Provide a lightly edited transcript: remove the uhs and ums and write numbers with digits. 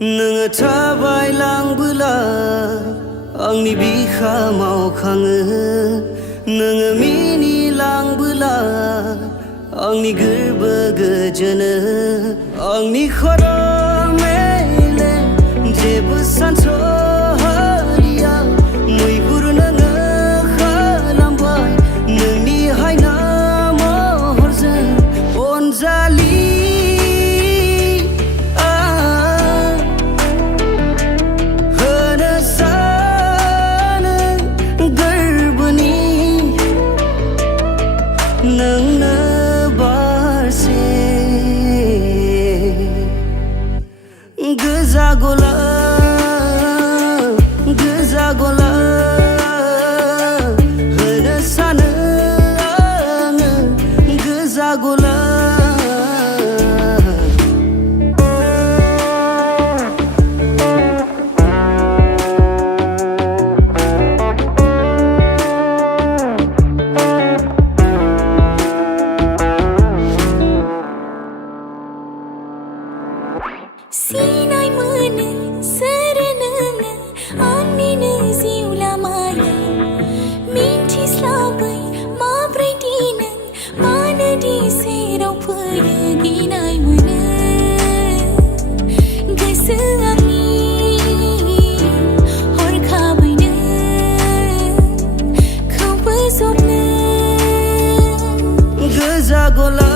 नोङो थाबायलांबोला आंनि बिखा मावखाङो नोङो मिनिलांबोला आंनि गोरबो गोजोनो आंनि खर' मेलेम जेबो सानस'हालिया मैहुर नोङो खालामबाय नोंनि हायना महरजों अनजालि नोंनो बारसे गोजा गला होनो सानो आङो गोजा गला Sinai mono sere nोङो आंनिनो जिउ लामाया मिन्थिस्लाबै माब्रैदि नों मानोदि सेराव फैयो गिनाय मोनो गोसो आंनि हरखाबैनो खौ बोजबनो गोजा गला